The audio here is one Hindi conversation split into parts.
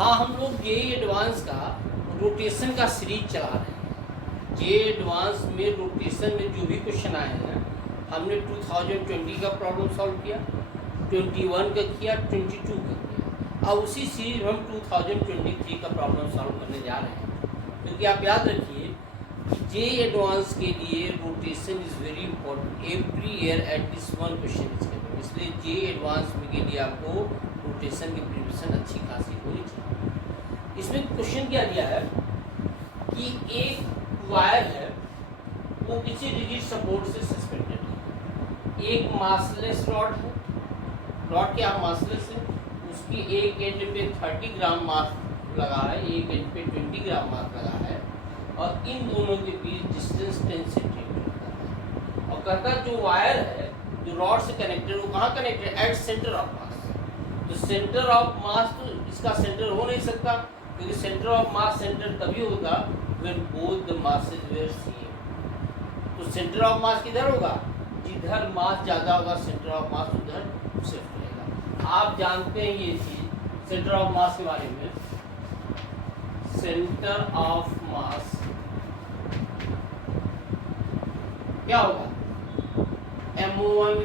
हाँ, हम लोग जे एडवांस का रोटेशन का सीरीज चला रहे हैं। जे एडवांस में रोटेशन में जो भी क्वेश्चन आए हैं, हमने 2020 का प्रॉब्लम सॉल्व किया, 21 का किया, 22 का किया। अब उसी सीरीज में हम 2023 का प्रॉब्लम सॉल्व करने जा रहे हैं। क्योंकि आप याद रखिए कि जे एडवांस के लिए rotation is very important every year at this one question is coming. इसलिए जे एडवांस के लिए आपको रोटेशन की प्रिपरेशन अच्छी खासी होनी चाहिए। इसमें क्वेश्चन क्या दिया है कि एक वायर है, वो किसी रिजिड सपोर्ट से सस्पेंडेड है। एक मासलेस रॉड है, रॉड क्या मासलेस है, उसकी एक एंड पे 30 ग्राम मास लगा है, एक एंड पे 20 ग्राम मास लगा है, और इन दोनों के बीच डिस्टेंस 10 सेंटीमीटर का है। और कहता जो वायर है जो रॉड से कनेक्टेड, वो कहाँ कनेक्टेड, एट सेंटर ऑफ मास। तो सेंटर ऑफ मास तो इसका सेंटर हो नहीं सकता, क्योंकि सेंटर ऑफ मास सेंटर तभी होगा when both the masses were same. तो सेंटर ऑफ मास किधर होगा, जिधर मास ज़्यादा होगा सेंटर ऑफ मास उधर शिफ्ट रहेगा। आप जानते हैं ये चीज सेंटर ऑफ मास के बारे में। सेंटर ऑफ मास क्या होगा, M1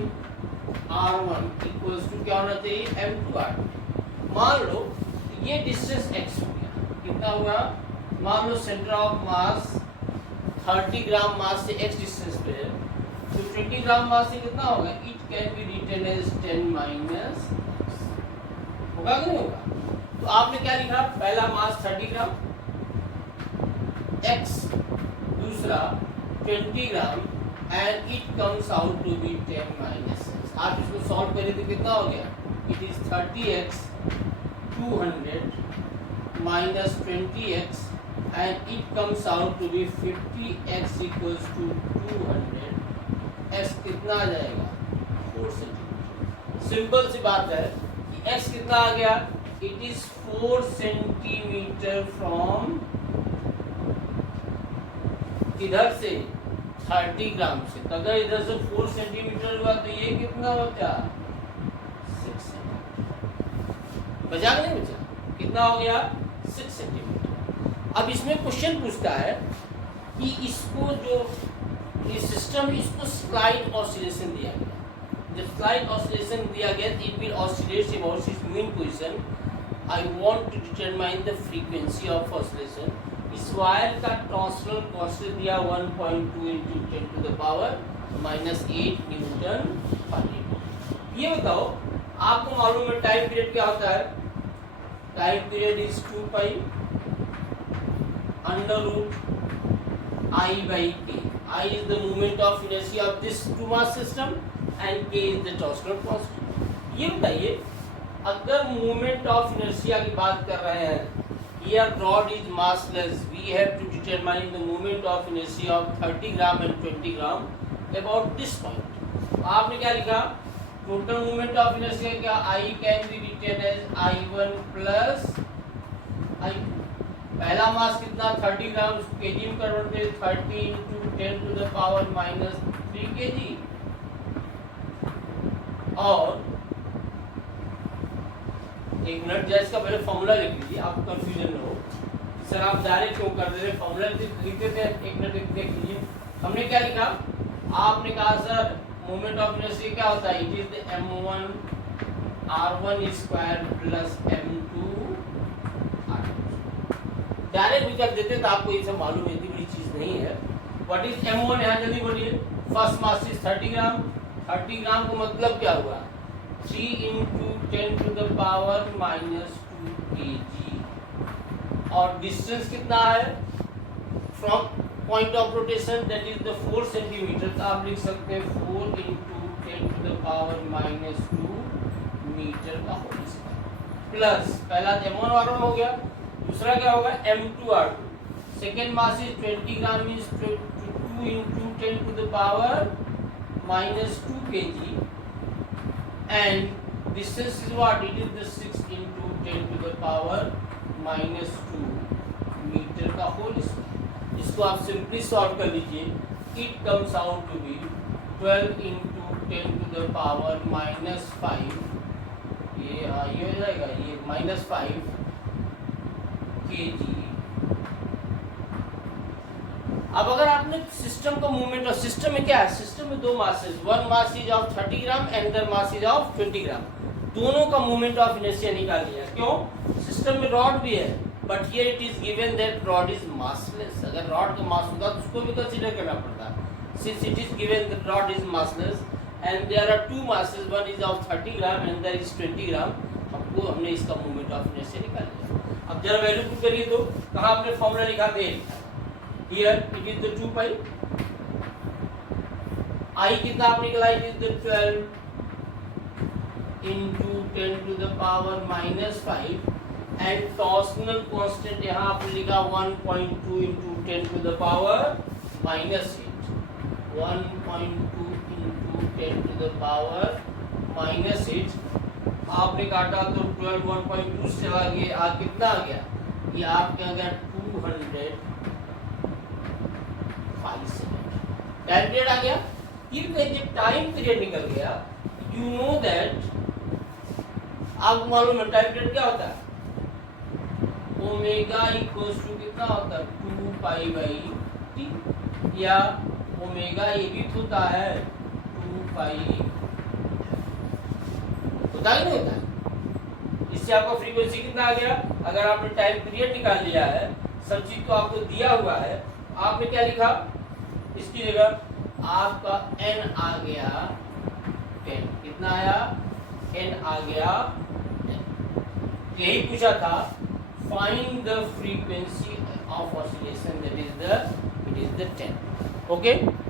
R1 इक्वल्स टू क्या होना चाहिए, M2 R2। मान लो ये डिस्टेंस x हो गया, कितना हुआ, मान लो सेंटर ऑफ मास 30 ग्राम मास से x डिस्टेंस पे है, तो 20 ग्राम मास से कितना होगा, it can be written as 10 minus, होगा कि नहीं होगा। तो आपने क्या लिखा, पहला मास 30 ग्राम x, दूसरा 20 gram, and it comes out to be 10 minus. आप इसको सॉल्व करें तो कितना हो गया, it is 30x 200 minus 20x and it comes out to be 50x equals to 200। x कितना आ जाएगा, 4 सेंटीमीटर। सिंपल सी बात है कि x कितना आ गया, इट इज 4 सेंटीमीटर फ्रॉम इधर से 30 ग्राम से। तो अगर इधर से 4 सेंटीमीटर हुआ तो ये कितना होता, 6 सेंटीमीटर। बचा नहीं बचा, कितना हो गया, 6 सेंटीमीटर। अब इसमें क्वेश्चन पूछता है कि इसको जो ये सिस्टम, इसको स्लाइड ऑसिलेशन दिया गया। जब स्लाइड ऑसिलेशन दिया गया, it will oscillate about its mean position. I want to determine the frequency of oscillation. इस वायर का टॉर्सनल कांस्टेंट दिया 1.2 × 10⁻⁸ न्यूटन पर मीटर। ये बताओ, आपको मालूम है टाइम पीरियड क्या होता है, time period is 2 pi √I/K। I is the moment of inertia of this two mass system and K is the torsional constant। ये बताइए, अगर मोमेंट ऑफ इनर्शिया की बात कर रहे हैं, here rod is massless, we have to determine the moment of inertia of 30 gram and 20 gram about this point। आपने क्या लिखा, टोटल मोमेंट ऑफ इनर्शिया क्या, I can be written as I1 plus I2। पहला मास कितना, 30 ग्राम, केजी में कन्वर्ट करें, 30 × 10⁻³ kg। और एक मिनट, जैसे का पहले फॉर्मूला लिख लीजिए, आप कंफ्यूजन में हो सर, आप डायरेक्ट क्यों कर दे रहे, फॉर्मूला लिखते थे। एक मिनट देख लीजिए, हमने क्या लिखा, आपने कहा सर मोमेंट ऑफ इनर्शिया क्या होता है, it is the M1 R1² plus M2 R2। Direct भी कर देते तो आपको ये सब मालूम है, इतनी बड़ी चीज नहीं है। व्हाट इज M1, यहाँ जल्दी बोलिए। फर्स्ट मास इज 30 ग्राम, 30 ग्राम को मतलब क्या हुआ, 3 × 10⁻⁻² kg। और डिस्टेंस कितना है from point of rotation, that is the 4 centimetre. तो आप लिख सकते हैं 4 × 10⁻² मीटर का होल स्क्वायर, प्लस पहला M1 R1 हो गया, दूसरा क्या होगा, M2 R2। Second mass is 20 gram means 2 × 10⁻² kg, and distance is what, it is the 6 × 10⁻⁻² metre का होल स्क्वायर। इसको आप सिंपली सॉल्व कर लीजिए, it comes out to be 12 × 10⁻⁵। ये हो जाएगा, ये -5 kg। अब अगर आपने सिस्टम का मूवमेंट, और सिस्टम में क्या है, सिस्टम में दो masses, one mass is of 30 gram and other mass is of 20 ग्राम, दोनों का मूवमेंट ऑफ इनर्शिया निकाल लिया। क्यों? सिस्टम में रॉड भी है, but here it is given that rod is massless. अगर रॉड का मास होता तो उसको भी कंसीडर करना पड़ता। Since it is given that rod is massless and there are two masses, one is of 30 gram and other is 20 gram, हमने इसका मूवमेंट ऑफ इनर्शिया निकाल लिया। अब जरा वैल्यू पुट करिए, तो कहाँ आपने फॉर्मूला लिखा दे, here it is the 2 pi, I कितना आप निकला, it is the 12 into 10 to the power minus 5 and torsional constant यहाँ आपने लिखा 1.2 into 10 to the power minus 8, 1.2 into 10 to the power minus 8, आपने काटा तो 12 1.2 से चला गया, कितना आ गया, ये आपके आ गया 205 सेकंड। टाइम पीरियड आ गया। इफ जब टाइम पीरियड निकल गया, यू नो दैट, आपको मालूम है टाइम पीरियड क्या होता है, ओमेगा इक्वल्स टू कितना होता है, 2 पाई बाई टी, या ओमेगा ये भी होता है 2 पाई, होता है नहीं होता है। इससे आपका फ्रीक्वेंसी कितना आ गया, अगर आपने टाइम पीरियड निकाल लिया है, सब चीज तो आपको दिया हुआ है, आपने क्या लिखा, इसकी जगह आपका n आ गया 10, कितना आया, n आ गया 10। यही पूछा था, find the frequency of oscillation, that is the 10। Okay.